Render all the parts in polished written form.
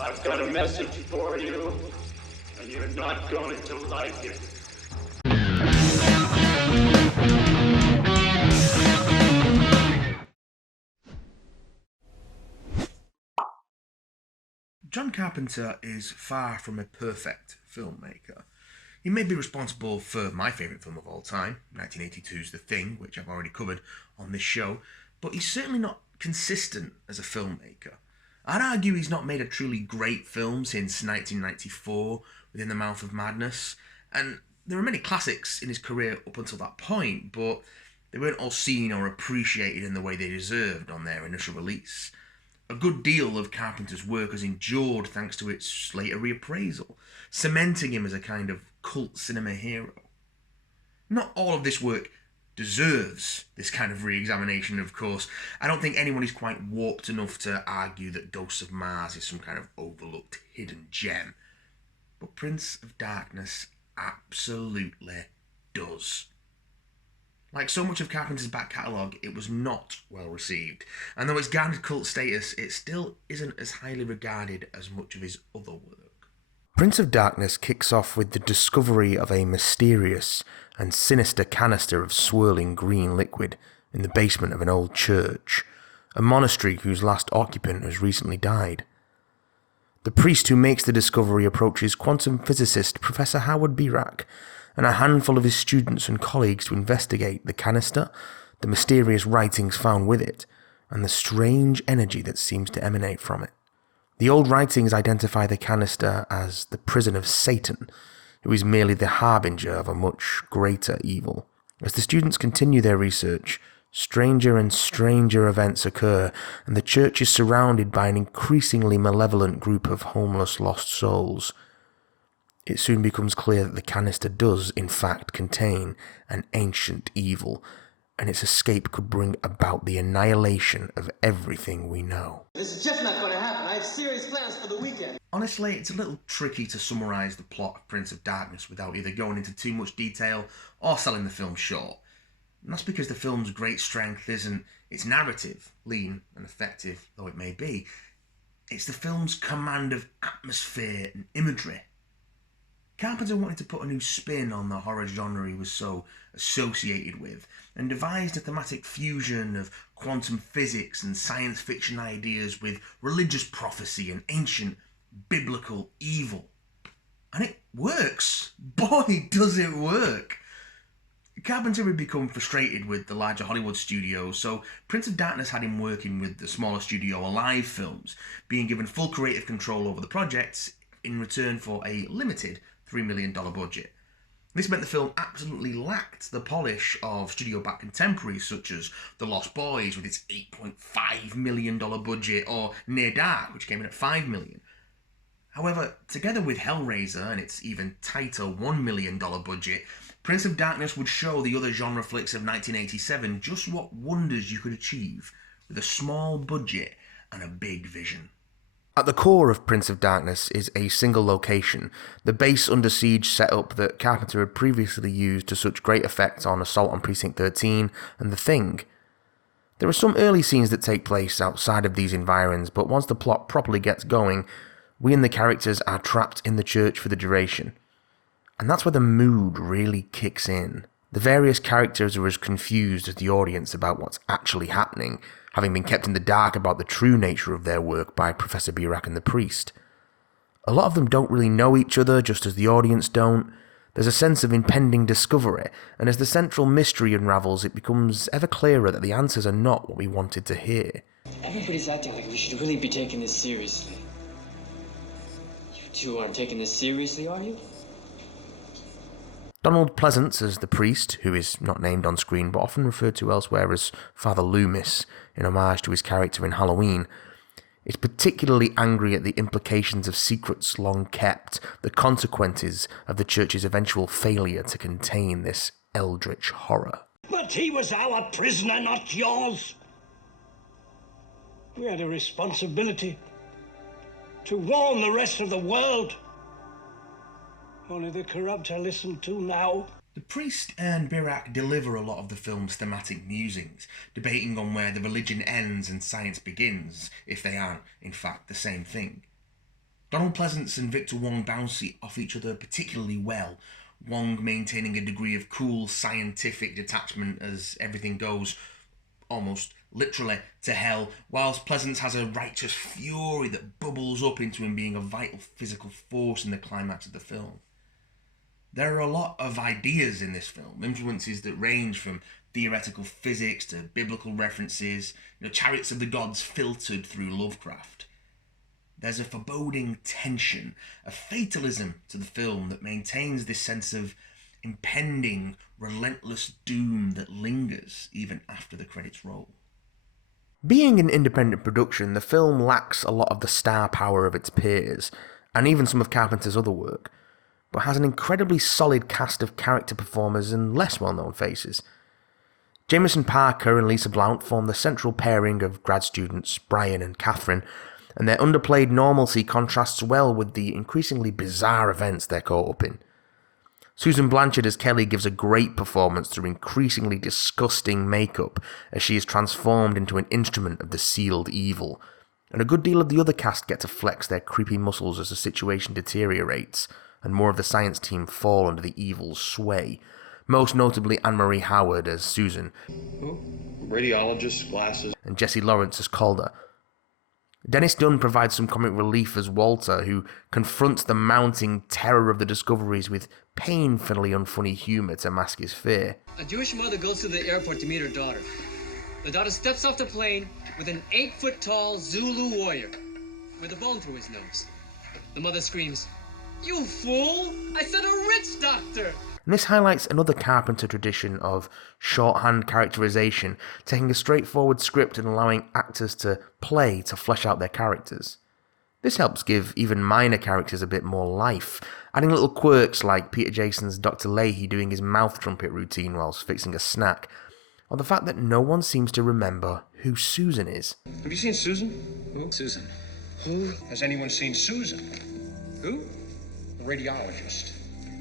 I've got a message for you, and you're not going to like it. John Carpenter is far from a perfect filmmaker. He may be responsible for my favourite film of all time, 1982's The Thing, which I've already covered on this show, but he's certainly not consistent as a filmmaker. I'd argue he's not made a truly great film since 1994, Within the Mouth of Madness, and there are many classics in his career up until that point, but they weren't all seen or appreciated in the way they deserved on their initial release. A good deal of Carpenter's work has endured thanks to its later reappraisal, cementing him as a kind of cult cinema hero. Not all of this work deserves this kind of re-examination, of course. I don't think anyone is quite warped enough to argue that Ghosts of Mars is some kind of overlooked hidden gem. But Prince of Darkness absolutely does. Like so much of Carpenter's back catalogue, it was not well received, and though it's garnered cult status, it still isn't as highly regarded as much of his other work. Prince of Darkness kicks off with the discovery of a mysterious and sinister canister of swirling green liquid in the basement of an old church, a monastery whose last occupant has recently died. The priest who makes the discovery approaches quantum physicist Professor Howard Birack and a handful of his students and colleagues to investigate the canister, the mysterious writings found with it, and the strange energy that seems to emanate from it. The old writings identify the canister as the prison of Satan, who is merely the harbinger of a much greater evil. As the students continue their research, stranger and stranger events occur, and the church is surrounded by an increasingly malevolent group of homeless lost souls. It soon becomes clear that the canister does, in fact, contain an ancient evil, and its escape could bring about the annihilation of everything we know. This is just not going to happen. I have serious plans for the weekend. Honestly, it's a little tricky to summarise the plot of Prince of Darkness without either going into too much detail or selling the film short. And that's because the film's great strength isn't its narrative, lean and effective though it may be. It's the film's command of atmosphere and imagery. Carpenter wanted to put a new spin on the horror genre he was so associated with, and devised a thematic fusion of quantum physics and science fiction ideas with religious prophecy and ancient biblical evil. And it works! Boy, does it work! Carpenter had become frustrated with the larger Hollywood studios, so Prince of Darkness had him working with the smaller studio Alive Films, being given full creative control over the projects in return for a limited $3 million budget. This meant the film absolutely lacked the polish of studio-backed contemporaries such as The Lost Boys with its $8.5 million budget, or Near Dark, which came in at $5 million. However, together with Hellraiser and its even tighter $1 million budget, Prince of Darkness would show the other genre flicks of 1987 just what wonders you could achieve with a small budget and a big vision. At the core of Prince of Darkness is a single location, the base under siege setup that Carpenter had previously used to such great effect on Assault on Precinct 13 and The Thing. There are some early scenes that take place outside of these environs, but once the plot properly gets going, we and the characters are trapped in the church for the duration. And that's where the mood really kicks in. The various characters are as confused as the audience about what's actually happening, having been kept in the dark about the true nature of their work by Professor Birack and the priest. A lot of them don't really know each other, just as the audience don't. There's a sense of impending discovery, and as the central mystery unravels, it becomes ever clearer that the answers are not what we wanted to hear. Everybody's acting like we should really be taking this seriously. You two aren't taking this seriously, are you? Donald Pleasance as the priest, who is not named on screen but often referred to elsewhere as Father Loomis, in homage to his character in Halloween, is particularly angry at the implications of secrets long kept, the consequences of the church's eventual failure to contain this eldritch horror. But he was our prisoner, not yours. We had a responsibility to warn the rest of the world. Only the corrupt are listened to now. The priest and Birack deliver a lot of the film's thematic musings, debating on where the religion ends and science begins, if they aren't, in fact, the same thing. Donald Pleasance and Victor Wong bounce off each other particularly well, Wong maintaining a degree of cool scientific detachment as everything goes almost literally to hell, whilst Pleasance has a righteous fury that bubbles up into him being a vital physical force in the climax of the film. There are a lot of ideas in this film, influences that range from theoretical physics to biblical references, chariots of the gods filtered through Lovecraft. There's a foreboding tension, a fatalism to the film that maintains this sense of impending, relentless doom that lingers even after the credits roll. Being an independent production, the film lacks a lot of the star power of its peers, and even some of Carpenter's other work, but has an incredibly solid cast of character performers and less well-known faces. Jameson Parker and Lisa Blount form the central pairing of grad students Brian and Catherine, and their underplayed normalcy contrasts well with the increasingly bizarre events they're caught up in. Susan Blanchard as Kelly gives a great performance through increasingly disgusting makeup as she is transformed into an instrument of the sealed evil, and a good deal of the other cast get to flex their creepy muscles as the situation deteriorates, and more of the science team fall under the evil's sway, most notably Anne-Marie Howard as Susan. Who? Radiologist, glasses. And Jesse Lawrence as Calder. Dennis Dunn provides some comic relief as Walter, who confronts the mounting terror of the discoveries with painfully unfunny humour to mask his fear. A Jewish mother goes to the airport to meet her daughter. The daughter steps off the plane with an 8-foot-tall Zulu warrior with a bone through his nose. The mother screams, "You fool! I said a rich doctor!" And this highlights another Carpenter tradition of shorthand characterization, taking a straightforward script and allowing actors to play to flesh out their characters. This helps give even minor characters a bit more life, adding little quirks like Peter Jason's Dr. Leahy doing his mouth trumpet routine whilst fixing a snack, or the fact that no one seems to remember who Susan is. Have you seen Susan? Who? Susan. Who? Has anyone seen Susan? Who? A radiologist.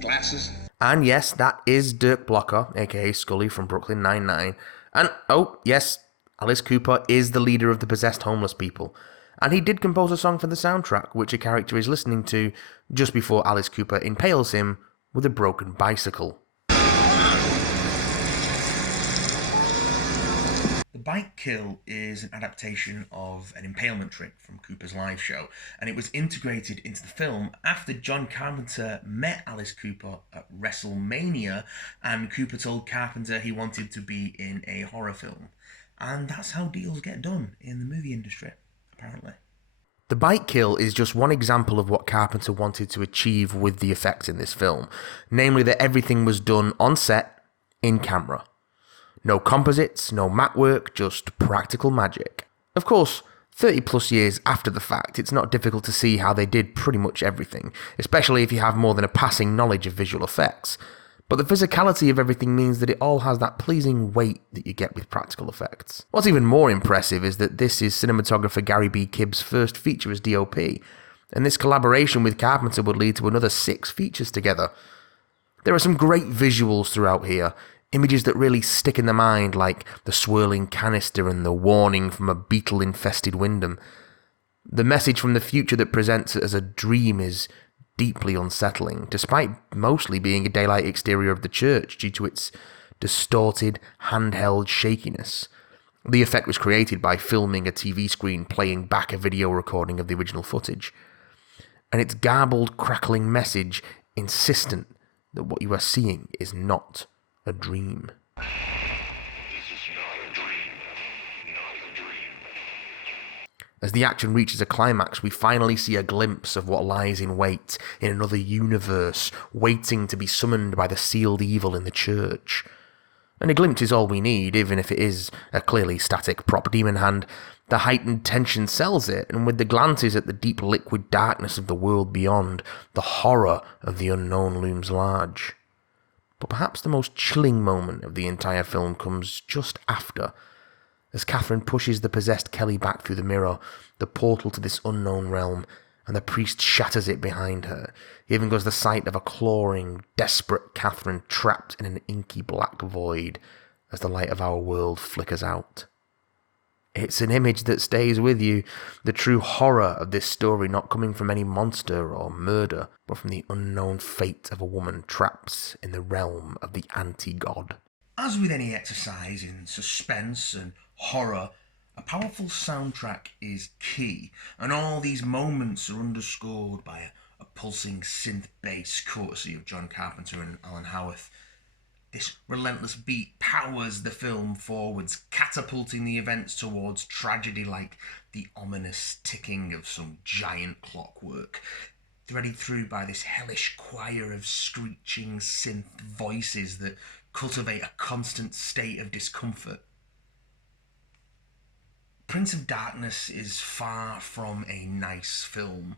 Glasses. And yes, that is Dirk Blocker, aka Scully from Brooklyn Nine-Nine. And, oh, yes, Alice Cooper is the leader of the possessed homeless people. And he did compose a song for the soundtrack, which a character is listening to just before Alice Cooper impales him with a broken bicycle. The Bike Kill is an adaptation of an impalement trick from Cooper's live show, and it was integrated into the film after John Carpenter met Alice Cooper at WrestleMania, and Cooper told Carpenter he wanted to be in a horror film. And that's how deals get done in the movie industry, apparently. The Bike Kill is just one example of what Carpenter wanted to achieve with the effects in this film, namely that everything was done on set, in camera. No composites, no matte work, just practical magic. Of course, 30 plus years after the fact, it's not difficult to see how they did pretty much everything, especially if you have more than a passing knowledge of visual effects. But the physicality of everything means that it all has that pleasing weight that you get with practical effects. What's even more impressive is that this is cinematographer Gary B. Kibb's first feature as DOP, and this collaboration with Carpenter would lead to another 6 features together. There are some great visuals throughout here, images that really stick in the mind, like the swirling canister and the warning from a beetle-infested Wyndham. The message from the future that presents it as a dream is deeply unsettling, despite mostly being a daylight exterior of the church due to its distorted, handheld shakiness. The effect was created by filming a TV screen playing back a video recording of the original footage. And its garbled, crackling message insistent that what you are seeing is not a dream. This is not a dream. Not a dream. As the action reaches a climax, we finally see a glimpse of what lies in wait in another universe, waiting to be summoned by the sealed evil in the church. And a glimpse is all we need, even if it is a clearly static prop demon hand. The heightened tension sells it, and with the glances at the deep liquid darkness of the world beyond, the horror of the unknown looms large. But perhaps the most chilling moment of the entire film comes just after, as Catherine pushes the possessed Kelly back through the mirror, the portal to this unknown realm, and the priest shatters it behind her, giving us the sight of a clawing, desperate Catherine trapped in an inky black void as the light of our world flickers out. It's an image that stays with you, the true horror of this story not coming from any monster or murder, but from the unknown fate of a woman trapped in the realm of the anti-god. As with any exercise in suspense and horror, a powerful soundtrack is key, and all these moments are underscored by a pulsing synth bass courtesy of John Carpenter and Alan Howarth. This relentless beat powers the film forwards, catapulting the events towards tragedy like the ominous ticking of some giant clockwork, threaded through by this hellish choir of screeching synth voices that cultivate a constant state of discomfort. Prince of Darkness is far from a nice film.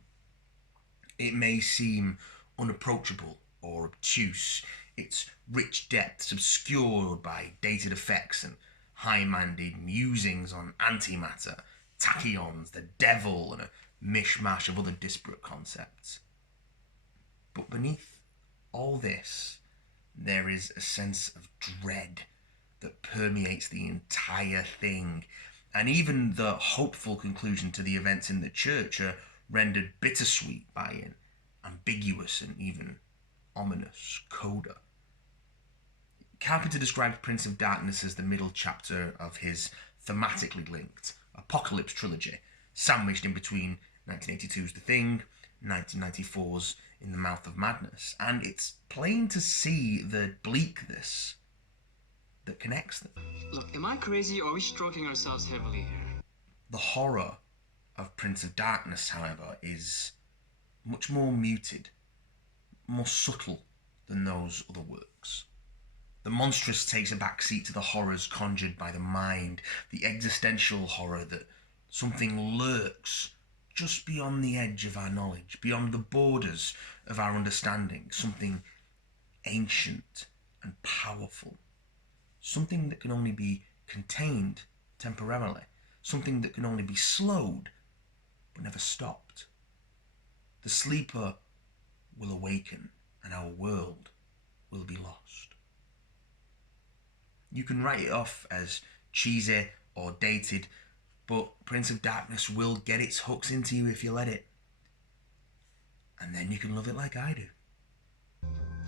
It may seem unapproachable or obtuse, its rich depths obscured by dated effects and high-minded musings on antimatter, tachyons, the devil, and a mishmash of other disparate concepts. But beneath all this, there is a sense of dread that permeates the entire thing, and even the hopeful conclusion to the events in the church are rendered bittersweet by an ambiguous and even ominous coda. Carpenter described Prince of Darkness as the middle chapter of his thematically linked Apocalypse trilogy, sandwiched in between 1982's The Thing, 1994's In the Mouth of Madness, and it's plain to see the bleakness that connects them. Look, am I crazy or are we stroking ourselves heavily here? The horror of Prince of Darkness, however, is much more muted, more subtle than those other works. The monstrous takes a backseat to the horrors conjured by the mind, the existential horror that something lurks just beyond the edge of our knowledge, beyond the borders of our understanding, something ancient and powerful, something that can only be contained temporarily, something that can only be slowed but never stopped. The sleeper will awaken and our world will be lost. You can write it off as cheesy or dated, but Prince of Darkness will get its hooks into you if you let it. And then you can love it like I do.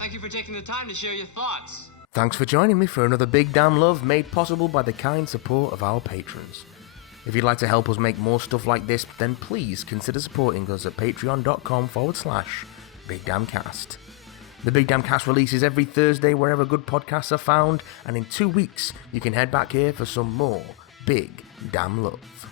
Thank you for taking the time to share your thoughts. Thanks for joining me for another Big Damn Love, made possible by the kind support of our patrons. If you'd like to help us make more stuff like this, then please consider supporting us at patreon.com/BigDamnCast. The Big Damn Cast releases every Thursday wherever good podcasts are found, and in 2 weeks you can head back here for some more Big Damn Love.